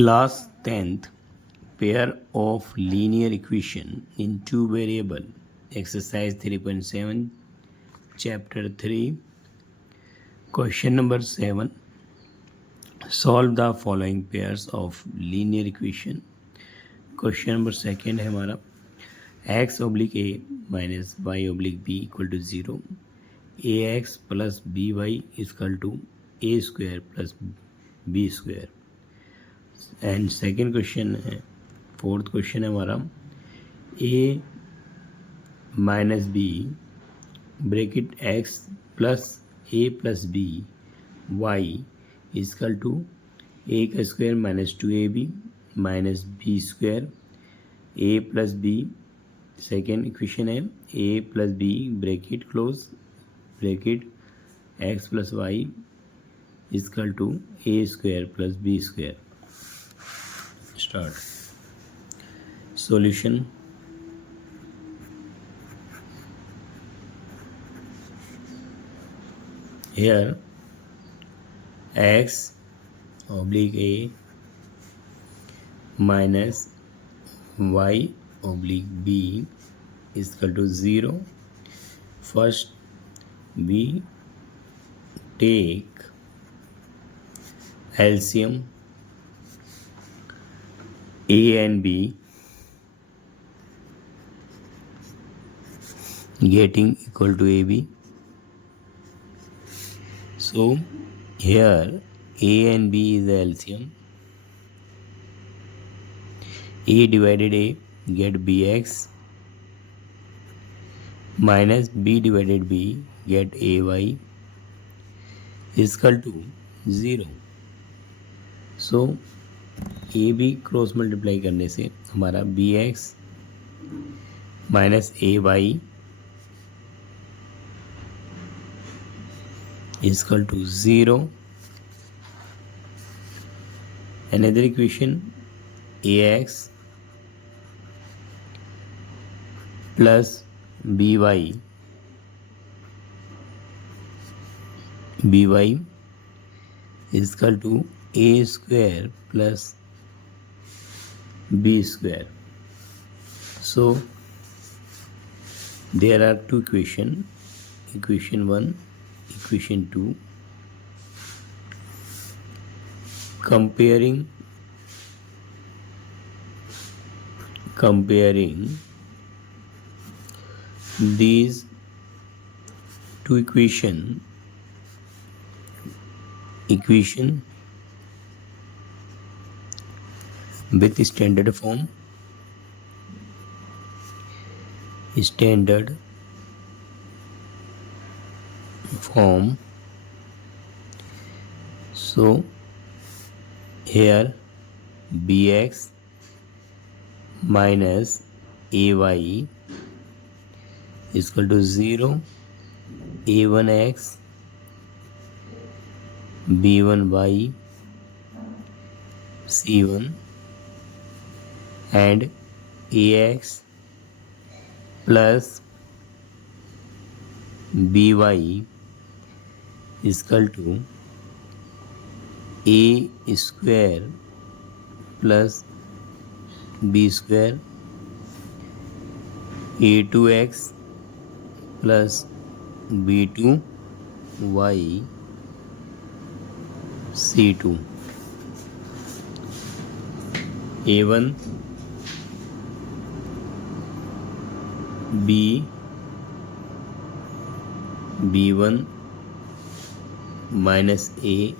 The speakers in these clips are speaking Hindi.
Class 10th, pair of linear equation in two variable. Exercise 3.7, chapter 3. Question number 7. Solve the following pairs of linear equation. Question number 2 है हमारा x oblique a minus y oblique b equal to 0. ax plus by is equal to a square plus b square. And second question है, फोर्थ क्वेश्चन है हमारा a minus b bracket x plus a plus B Y is equal to a का square minus 2ab minus b square a plus b. Second equation है a plus b bracket close bracket x plus y is equal to A square plus B square. Start. Solution. Here x oblique a minus y oblique b is equal to 0. First we take LCM a and b getting equal to ab. So here a and b is the LCM. A divided a get bx minus b divided b get ay is equal to 0. So A B cross multiply करने से हमारा B X minus A Y is equal to 0. Another equation A X plus B Y is equal to A square plus b square. So there are two equation 1, equation 2. Comparing these two equation with standard form. So here bx minus ay is equal to 0. a1x b1y c1 and ax plus by is equal to a square plus b square a2x plus b2y c2 a1 b1 minus a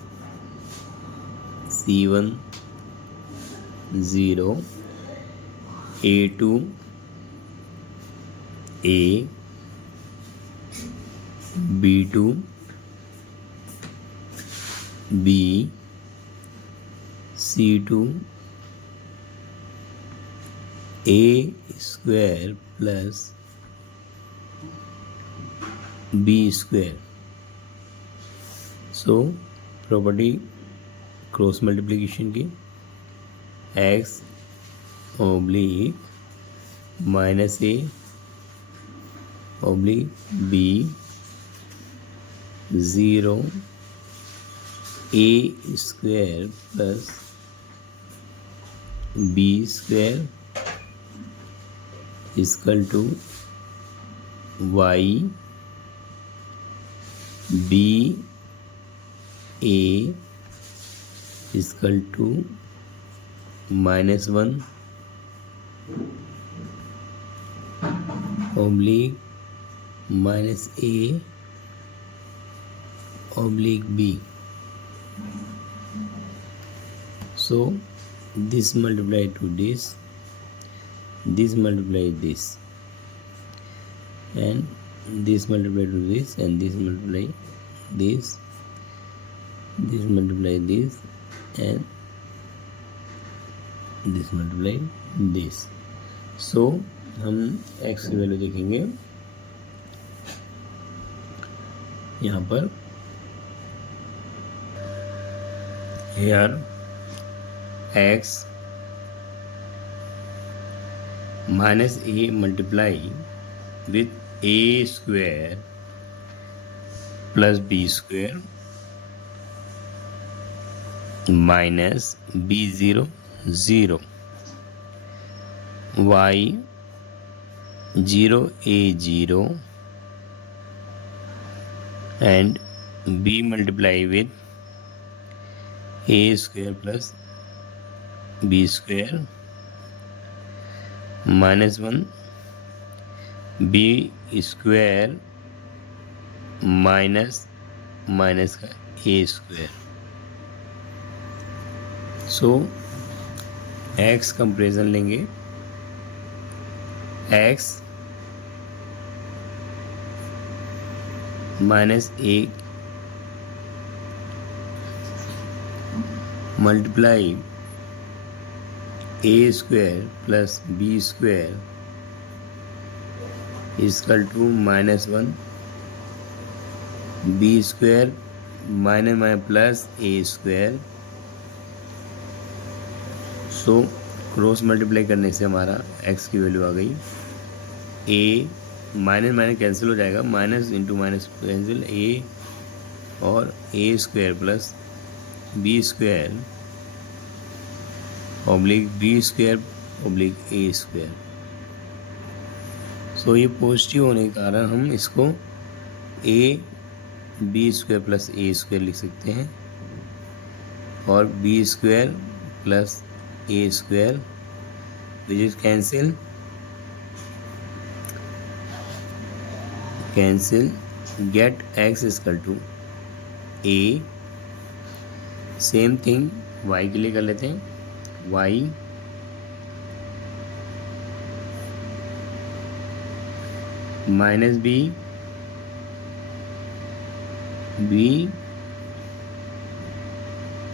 c1 0 a2 a b2 b c2 a square plus b square. So property cross multiplication की x oblique minus A oblique B 0 a square plus B square equal to Y B A equal to -1 oblique -a oblique b. So this multiply to this multiply this, and this multiply to this, and this multiply this multiply this, and this multiply this. So हम x की वैल्यू देखेंगे यहाँ पर, here x minus a multiply with a square plus b square minus b0 0 y 0 a 0 and b multiply with a square plus b square -1 b square minus का a square. So x comparison लेंगे, x minus a multiply a square plus b square equal to -1 b square minus plus a square. So cross multiply करने से हमारा x की वैल्यू आ गई, a माइनस माइनस कैंसिल हो जाएगा, minus into minus cancel, a और a square plus b square oblique b square oblique a square. So ये पॉजिटिव होने के कारण हम इसको a b square plus a square लिख सकते हैं, और b square plus a square which is cancel get x equal to a. Same thing y के लिए कर लेते हैं, y minus b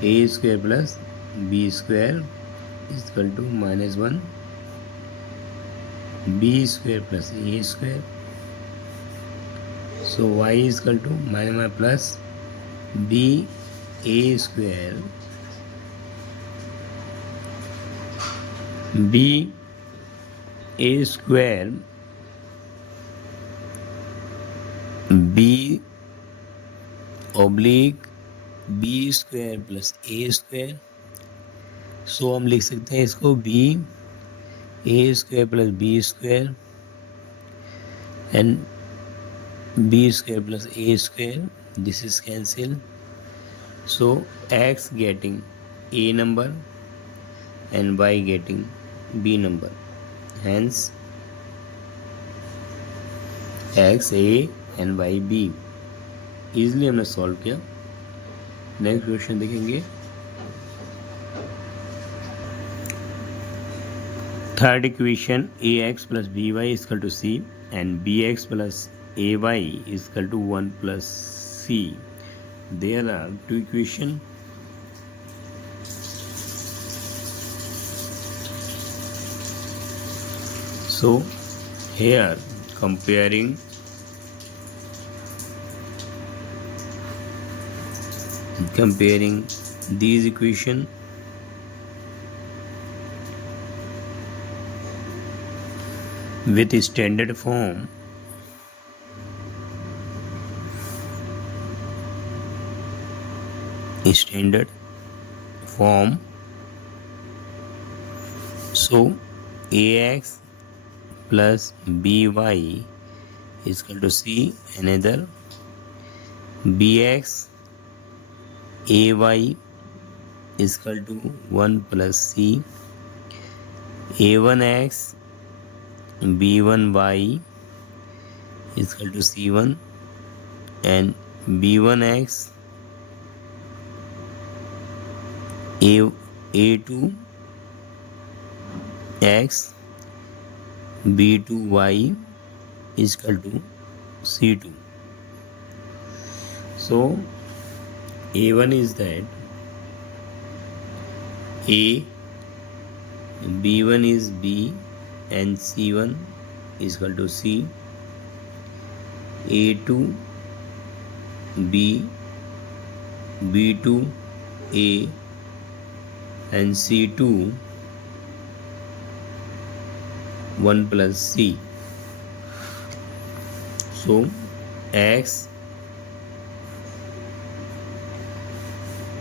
a square plus b square equal to -1 b square plus a square. So y equal to minus plus b a square b a square b oblique b square plus a square. So हम लिख सकते हैं इसको b a square plus b square and b square plus a square. This is cancelled. So x getting a number and y getting b number. Hence x a and y b. Easily हमने सॉल्व किया. नेक्स्ट क्वेश्चन देखेंगे. Third equation ax plus by equal to c and bx plus ay is equal to 1 plus c. There are two equations. So here comparing these equations, with standard form, So ax plus by is equal to c. Another bx ay is equal to 1 plus c. a1x b1y is equal to c1 and b1x a2x b2y is equal to c2. So a1 is that a, b1 is b and c1 is equal to c. a2 b, b2 a and c2 1 plus c. So x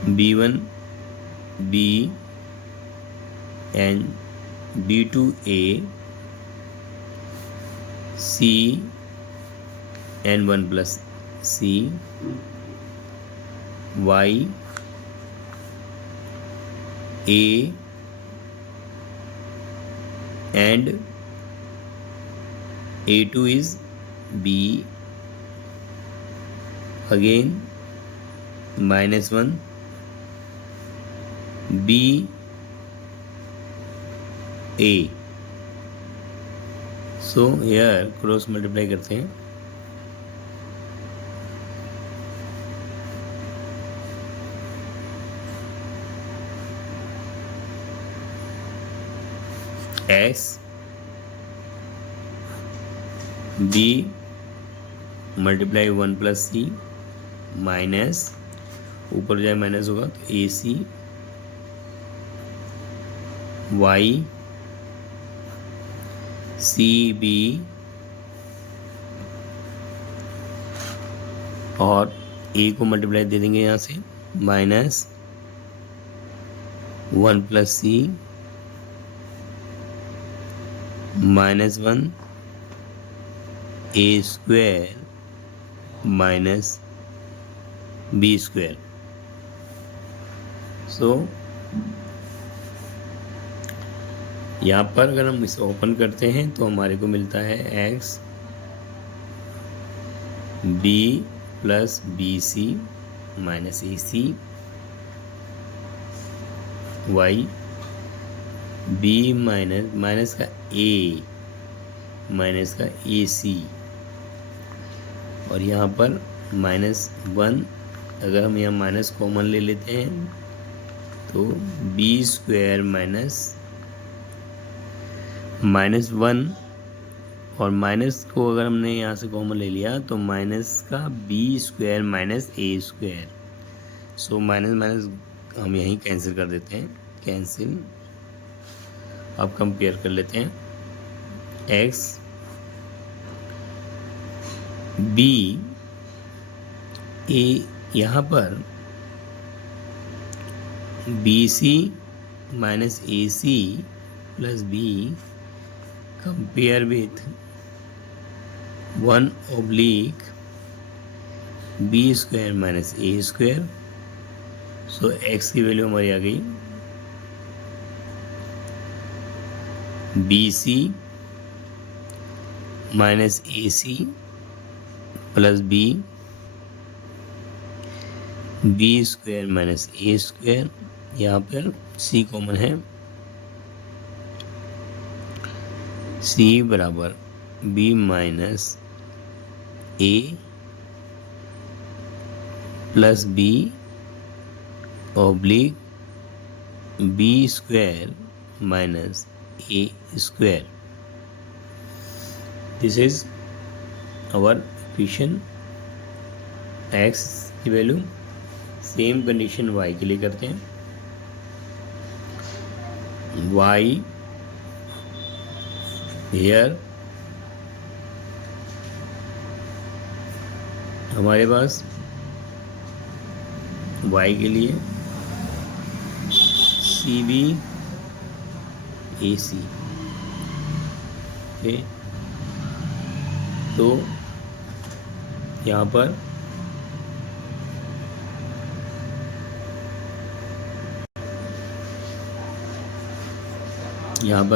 b1 b and b2 a c and 1 plus c. y a and a2 is b again minus 1 b a. So here cross multiply करते हैं. x b मल्टीप्लाई 1 प्लस सी माइनस ऊपर जाए माइनस होगा तो ए सी वाई सी बी और ए को मल्टीप्लाई दे देंगे यहाँ से minus 1 plus C minus 1 a square minus b square. सो यहाँ पर अगर हम इसे ओपन करते हैं तो हमारे को मिलता है x b plus b c minus a c y b minus का ए माइनस का ए सी और यहाँ पर -1 अगर हम यहाँ माइनस कॉमन ले लेते हैं तो बी स्क्वायर माइनस 1 और माइनस को अगर हमने यहाँ से कॉमन ले लिया तो माइनस का B square minus a square. So minus हम यहीं कैंसिल कर देते हैं. कैंसिल. अब कंपेयर कर लेते हैं. एक्स बी ए यहाँ पर b c minus a c plus b compare with 1 oblique b square minus a square. So x की वैल्यू हमारी आ गई b c minus a c plus B square minus a square. यहाँ पर सी कॉमन है. सी बराबर b minus a plus b oblique b square minus a square. This is our equation. X की वैल्यू सेम कंडीशन वाई के लिए करते हैं. वाई हियर हमारे पास y के लिए सी बी AC। ओके, तो यहाँ पर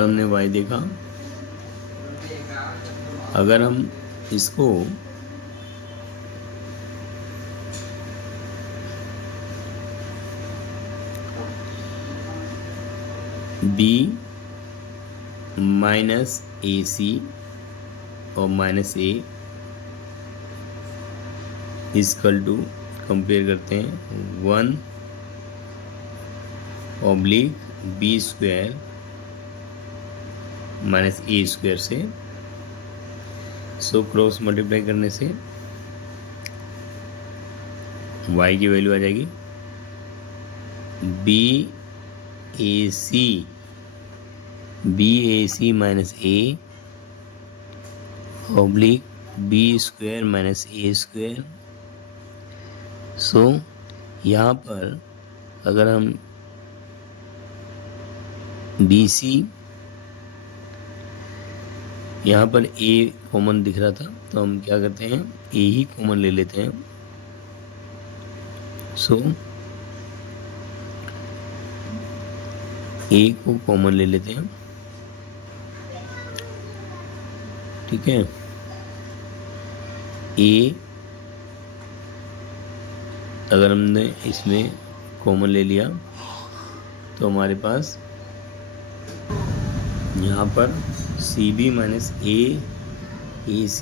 हमने y देखा। अगर हम इसको b माइनस AC और minus a equal to compare करते हैं 1/b² माइनस a² से, सो क्रॉस मल्टीप्लाई करने से y की वैल्यू आ जाएगी BAC minus a oblique b² minus a²। सो यहाँ पर अगर हम BC, यहाँ पर a कॉमन दिख रहा था तो हम क्या करते हैं, a ही कॉमन ले लेते हैं। सो a को कॉमन ले लेते हैं, ठीक है। a अगर हमने इसमें कॉमन ले लिया तो हमारे पास यहाँ पर CB माइनस AC,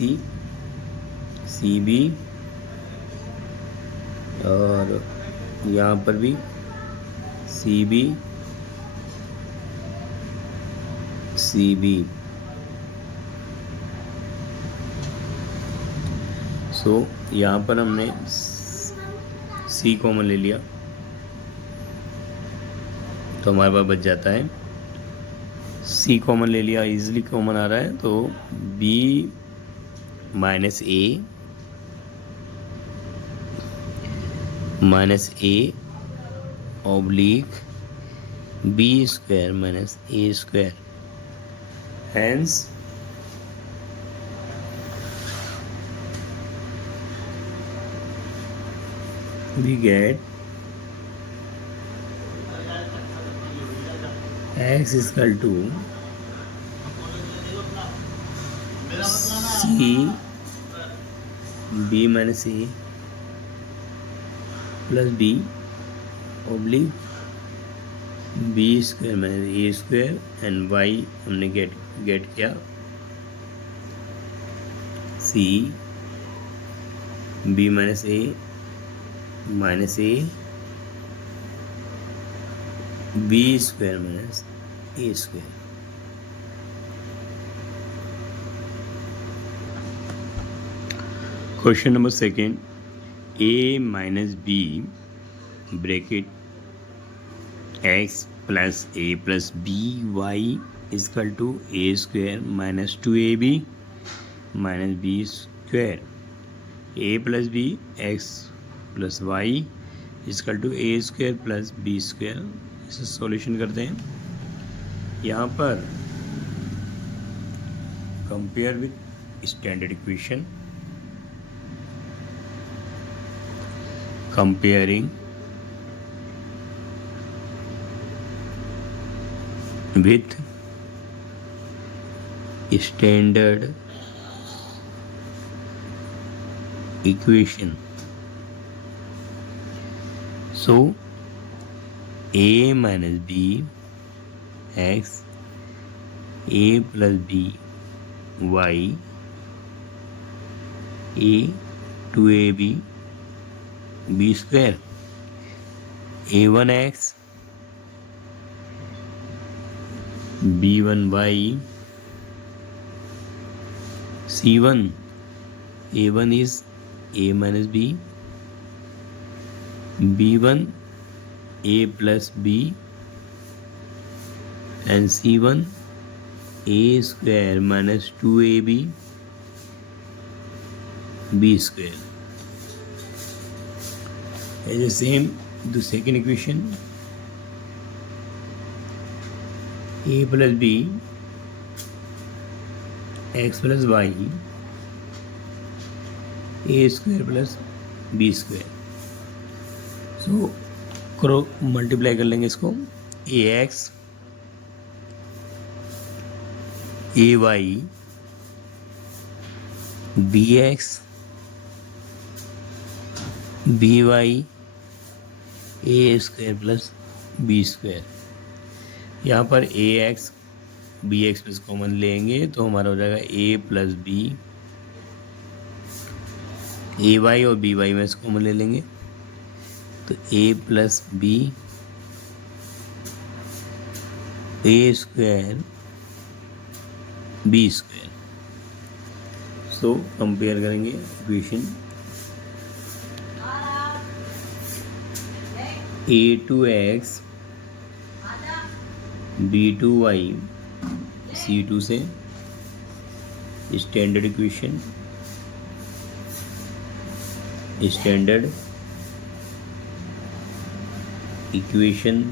CB, और यहाँ पर भी CB। सो यहाँ पर हमने C कॉमन ले लिया तो हमारे पास बच जाता है, C कॉमन ले लिया, इजीली कॉमन आ रहा है, तो B minus A oblique b² minus a²। Hence we get x is equal to C B minus A plus B oblique b² minus a² and y हमने गेट किया C B minus A minus A b² minus a²। Question number second, a minus b bracket x plus a plus by equal to a² minus 2ab minus b²। a plus b x plus y equal to a² plus b²। इसे सॉल्यूशन करते हैं। यहाँ पर compare with standard equation, comparing with standard equation. So a minus b x, a plus b y, a 2ab b², a1x b1y c1, a1 is a minus b, b1 a plus b, and c1 a² minus 2ab b². As the same the second equation, a plus b x plus y a square plus B square. So करो मल्टीप्लाई कर लेंगे इसको, a x a y b x b y a square plus B square. यहाँ पर a x b x plus common लेंगे तो हमारा हो जाएगा a plus b, a y और बी वाई में से कॉमन ले लेंगे तो a plus b a square b square. So compare करेंगे equation, a two x b two y c two से standard equation, standard equation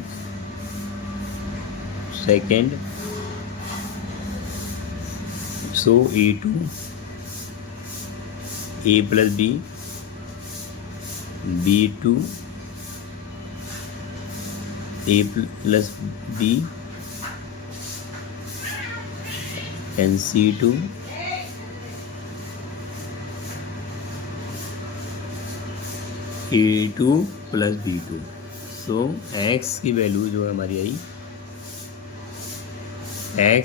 second. So a two a plus b b two a plus b and C2 A2 plus B2। So x की वैल्यू जो है हमारी आई x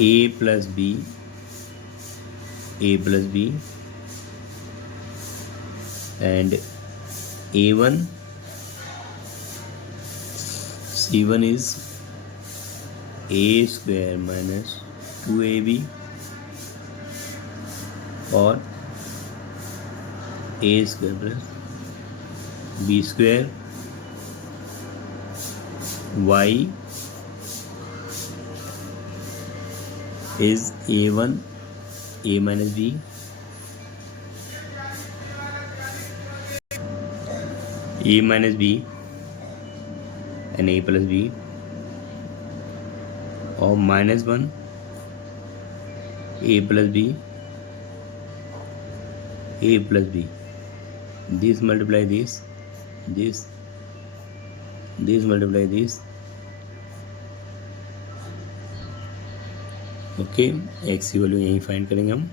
A plus b and A1 C1 is a square minus 2ab और a square plus B square, y is a1 a minus b a minus b and a plus B और -1 a plus b this multiply this multiply this। Okay, x की वैल्यू यहीं फाइंड करेंगे हम।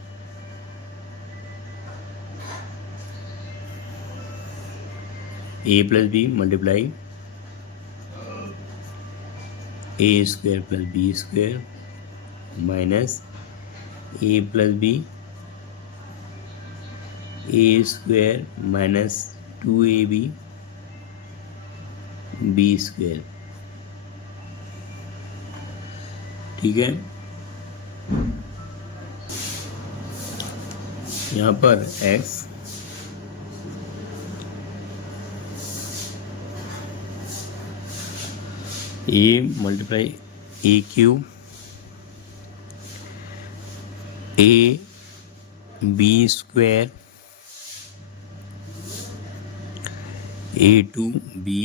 A plus b multiply a square plus B square minus a plus b a square minus 2ab b square. ठीक है, यहाँ पर x a multiply a cube A B square A two b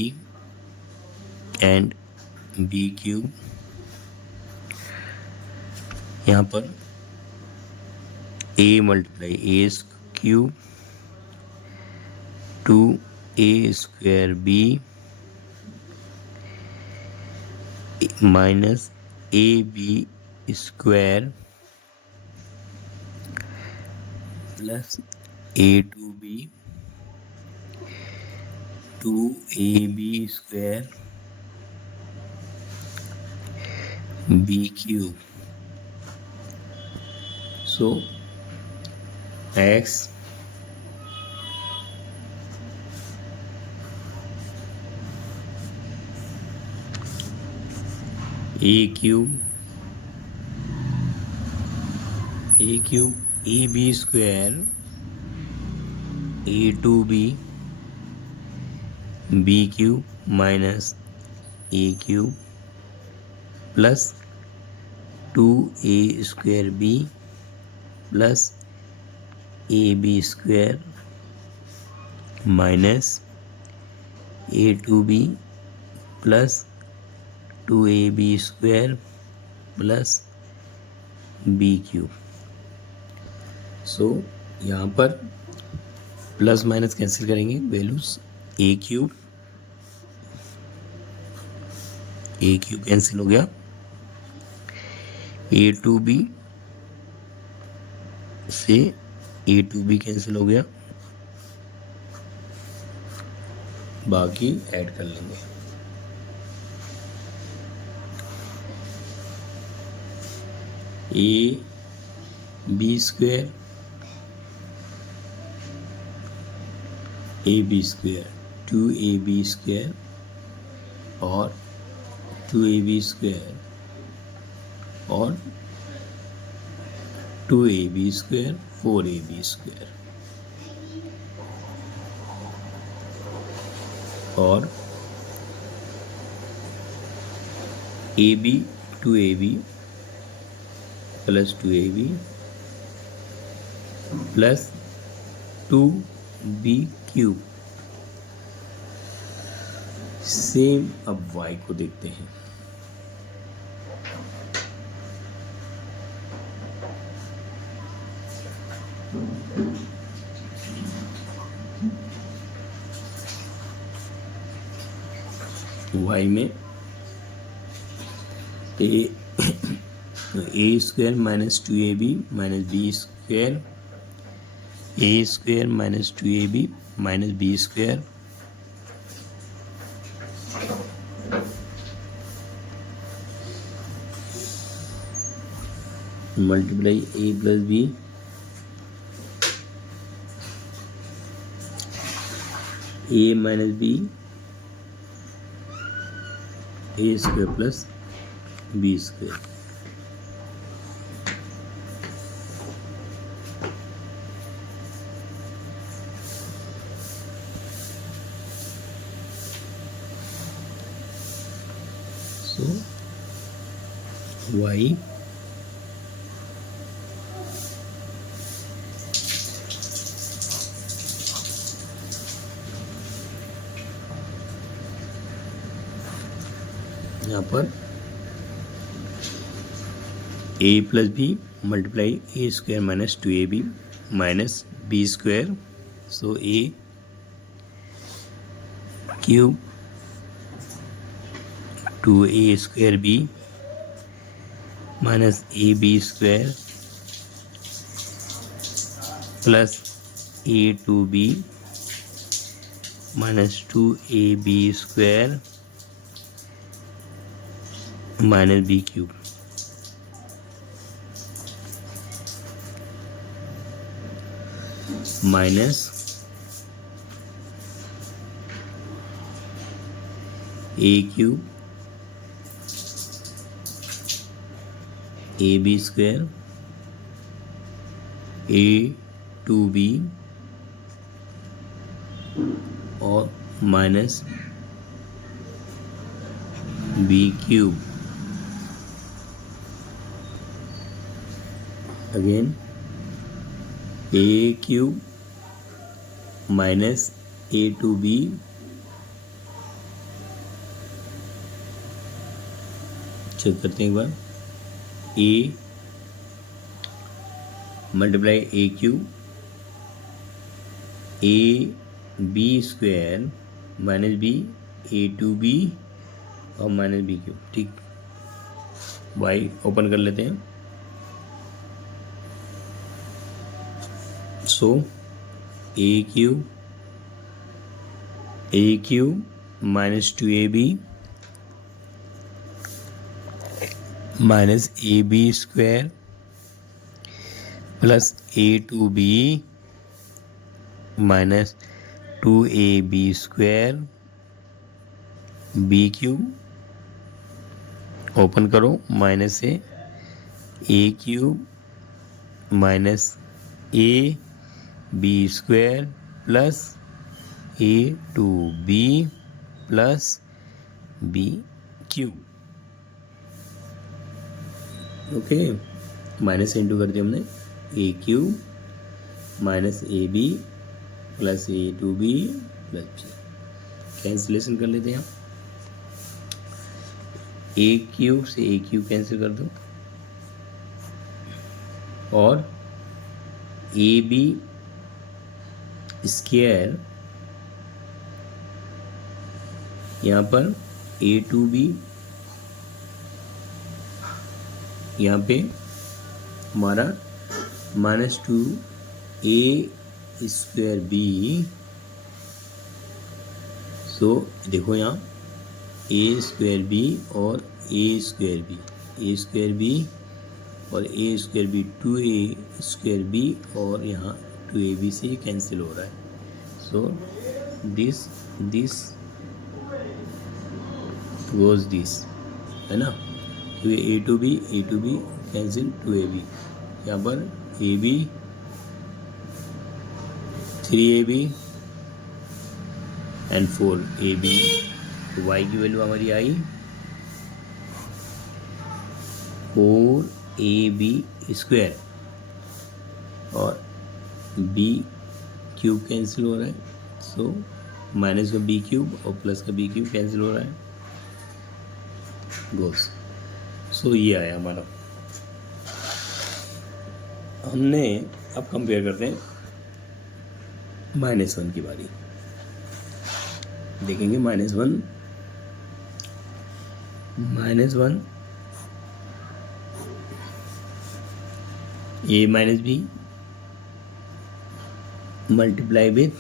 and b cube. यहाँ पर a multiply a cube two A square b minus a B square plus A two B two A B square B cube. So X A cube A B square A two B B cube minus A cube plus 2a square B plus A B square minus A two B plus 2ab² plus b³। So यहाँ पर प्लस माइनस कैंसिल करेंगे, वैल्यूज a³ कैंसिल हो गया, a2b से a2b कैंसिल हो गया, बाकी ऐड कर लेंगे। ab² 2ab² और 2ab² और 2ab² 4ab² और ab 2ab plus 2ab plus 2b³। Same अब y को देखते हैं। y में a² minus 2ab minus b², a² minus 2ab minus b², multiply a plus b a minus b a² plus b²। So y यहाँ पर a plus b multiply a² minus 2ab minus b², so a³ 2a²b minus ab² plus a2b minus 2ab² minus b³ minus a³ ab² a2b और minus b³ again a³ minus a2b check करते हैं एक बार, a multiply a³ ab² minus b a2b और माइनस b³। ठीक, y ओपन कर लेते हैं। सो a³ minus 2ab minus ab² plus a2b minus 2ab² b³ open करो, माइनस से a³ minus ab² plus a2b plus b³। Okay, minus से इंटू कर दिया हमने, a³ minus ab plus a2b plus b। Cancellation कर लेते हैं। ए क्यूब से ए क्यूब कैंसिल कर दो और ए बी स्क्वायर यहाँ पर ए टू बी यहाँ पे हमारा -2 ए स्क्वायर बी। सो देखो यहाँ ए स्क्वायर बी और a square b, a square b और a square b 2a square b और यहाँ 2ab से कैंसिल हो रहा है। सो दिस गोज दिस, है ना, क्योंकि ए टू बी कैंसिल 2ab, यहाँ पर A B 3ab and 4ab। तो y की वैल्यू हमारी आई 4ab स्क्वायर और b क्यूब कैंसिल हो रहा है। सो माइनस का b क्यूब और प्लस का b क्यूब कैंसिल हो रहा है, गोस। सो ये आया हमारा। हमने अब कंपेयर करते हैं -1 की बारी। देखेंगे -1 a minus B multiply with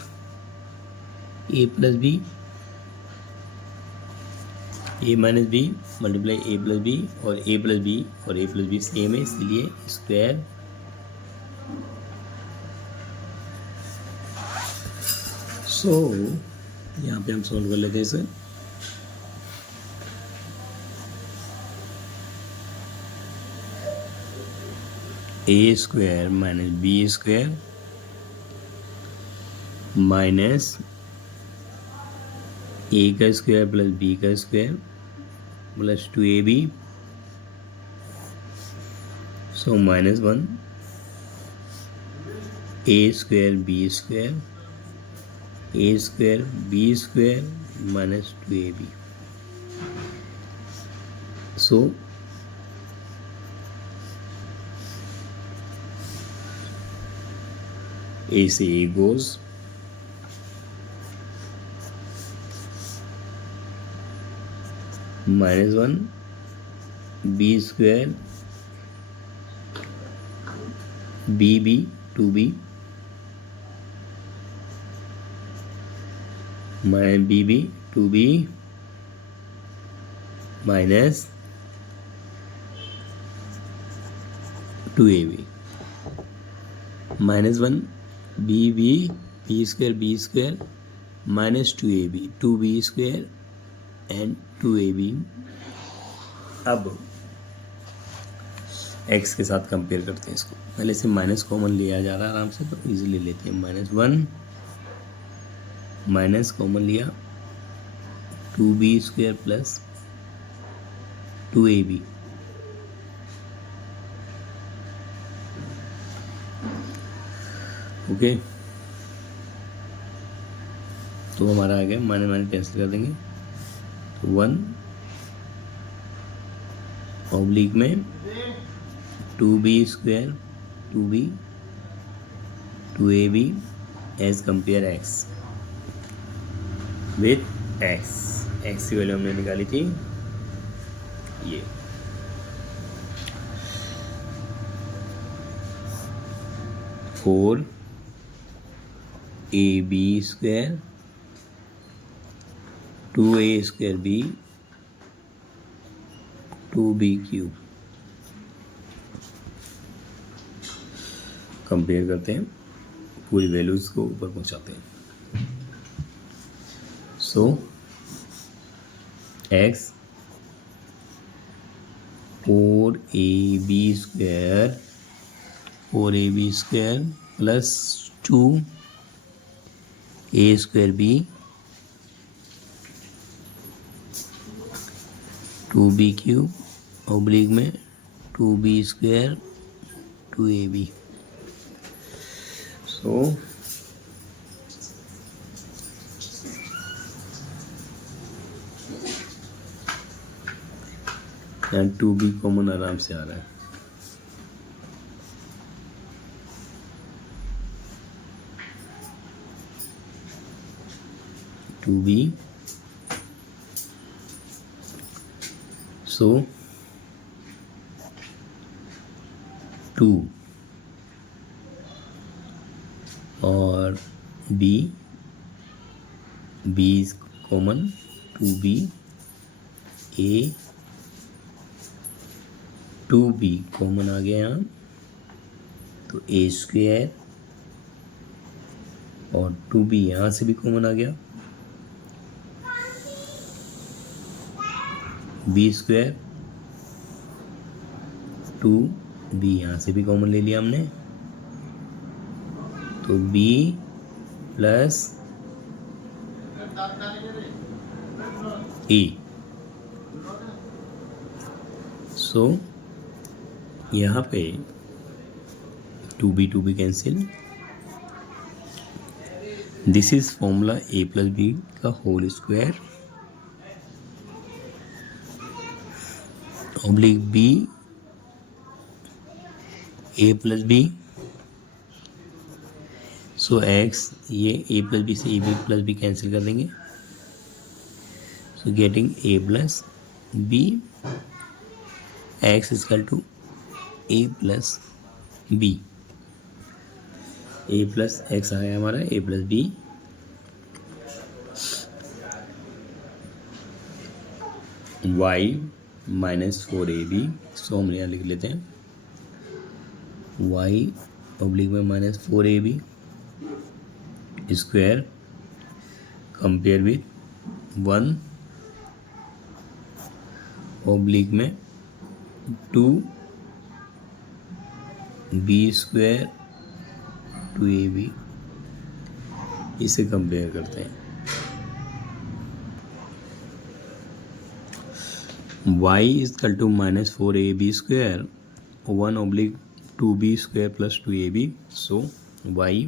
a plus B, a minus B multiply a plus B और a प्लस बी और a प्लस बी सेम है, इसलिए स्क्वायर सो यहाँ पे हम सॉल्व कर लेते हैं इसे। A square minus b square minus a का स्क्वायर प्लस बी का square plus 2ab। So -1 a square b square a square b square minus 2ab। So a से a goes, -1 b square b 2b b 2b minus 2ab -1 b square minus 2b square and 2ab। अब x के साथ कंपेयर करते हैं इसको। पहले से माइनस कॉमन लिया जा रहा है आराम से, तो इजीली लेते हैं। -1 माइनस कॉमन लिया 2b square plus 2ab, okay. तो हमारा आ गया, माइनस कैंसिल कर देंगे, तो 1 ऑब्लिक में 2b square 2b 2ab as compare x with x की वैल्यू हमने निकाली थी ये 4ab square 2a square b 2b cube. Compare करते हैं, पूरी वैल्यूज को ऊपर पहुंचाते हैं। So x 4ab square plus 2a square b 2b cube oblique में 2b स्क्वायर 2ab। सो यहाँ 2b कॉमन आराम से आ रहा है। टू बी, सो 2 और b is common, 2b, a 2b common आ गया यहाँ, तो a स्क्वायर और 2b यहाँ से भी कॉमन आ गया, b स्क्वायर, 2b यहाँ से भी कॉमन ले लिया हमने, तो b प्लस e, सो यहाँ पे 2b कैंसिल। This is formula a plus b का whole square oblique b a plus b, so x, ये a प्लस बी से a प्लस बी कैंसिल कर देंगे, so getting a plus b, x equal to a plus B, a plus x आ गया हमारा a plus b, y minus 4ab, सो हम यहाँ लिख लेते हैं y ऑब्लिक में minus 4ab square compare with 1 oblique में 2b स्क्वायर 2ab, इसे कंपेयर करते हैं। y is equal to minus 4ab square 1 oblique 2b square plus 2ab, so y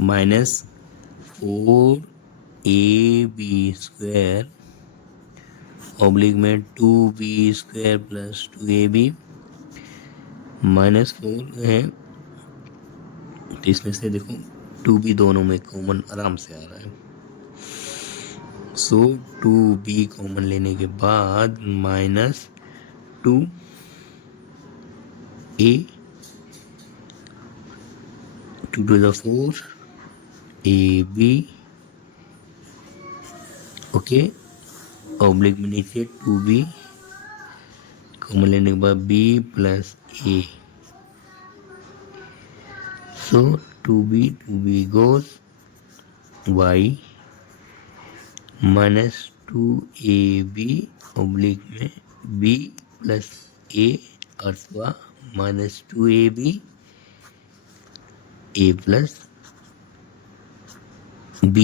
minus 4ab square oblique में 2b square plus 2ab, minus 4 है तो इसमें से देखो 2b दोनों में कॉमन आराम से आ रहा है, सो 2b कॉमन लेने के बाद minus 2a 2 to the 4 ab, okay, oblique में नीचे 2b कॉमन लेने के बाद b plus a, so 2b goes y minus 2ab oblique में b प्लस a अथवा minus 2ab a plus b,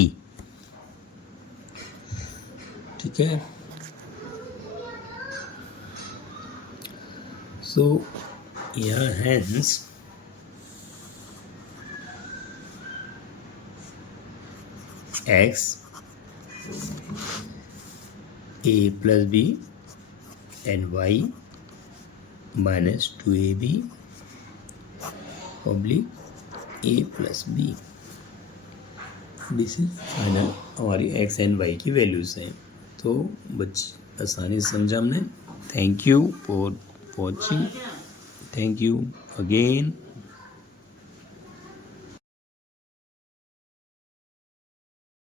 ठीक है। सो यहाँ hence x a plus b and y minus 2ab oblique a plus b, this is final हमारी x एंड y की वैल्यूज़ हैं। तो बच्चे आसानी से समझा हमने। Thank you for watching, thank you again.